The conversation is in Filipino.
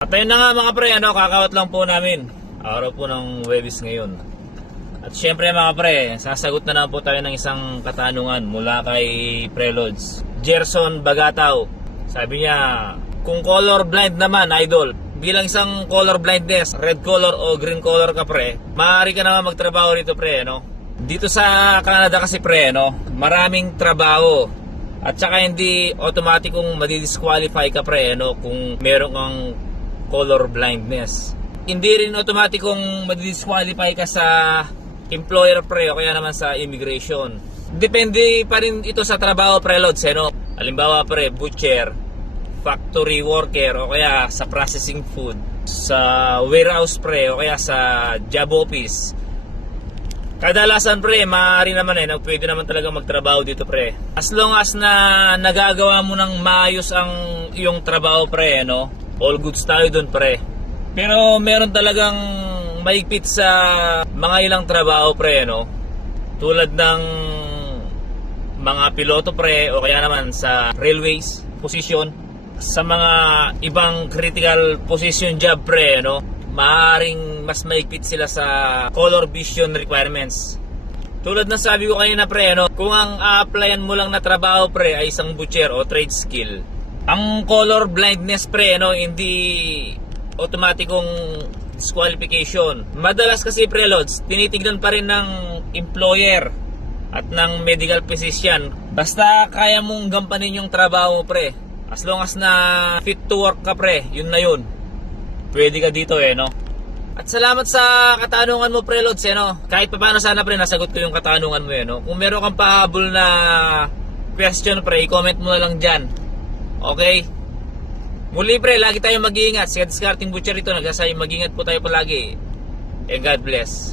At ayun na nga mga pre, kakawat lang po namin. Araw po ng Huwebes ngayon. At syempre mga pre, sasagot na naman po tayo ng isang katanungan mula kay Prelods. Gerson Bagataw. Sabi niya, kung color blind naman, idol, bilang isang color blindness, red color o green color ka pre, maaari ka naman magtrabaho dito pre, no? Dito sa Canada kasi pre, no, maraming trabaho. At saka hindi automatikong madidisqualify ka pre, no, kung meron kang color blindness. Hindi rin automatikong madidisqualify ka sa employer pre o kaya naman sa immigration. Depende pa rin ito sa trabaho preloads, no? Halimbawa pre, butcher, factory worker o kaya sa processing food, sa warehouse pre o kaya sa job office. Kadalasan pre, maaari naman pwede naman talaga magtrabaho dito pre. As long as na nagagawa mo ng maayos ang iyong trabaho pre, no? All goods tayo dun pre. Pero meron talagang mahigpit sa mga ilang trabaho pre, no? Tulad ng mga piloto pre o kaya naman sa railways position, sa mga ibang critical position job pre, no? Maaaring mas mahigpit sila sa color vision requirements. Tulad ng sabi ko kanina pre, no? Kung ang a-applyan mo lang na trabaho pre ay isang butcher o trade skill, ang color blindness pre, no, hindi automatikong disqualification. Madalas kasi preloads, tinitignan pa rin ng employer at ng medical physician. Basta kaya mong gampanin yung trabaho pre. As long as na fit to work ka pre, yun na yun. Pwede ka dito no. At salamat sa katanungan mo preloads no. Kahit pa paano sana pre, nasagot ko yung katanungan mo no. Kung meron kang pahabol na question pre, i-comment mo na lang dyan. Okay? Muli pre, lagi tayong mag-iingat. Sa Discarding Butcher ito, nagsasabi mag-iingat po tayo palagi. And God bless.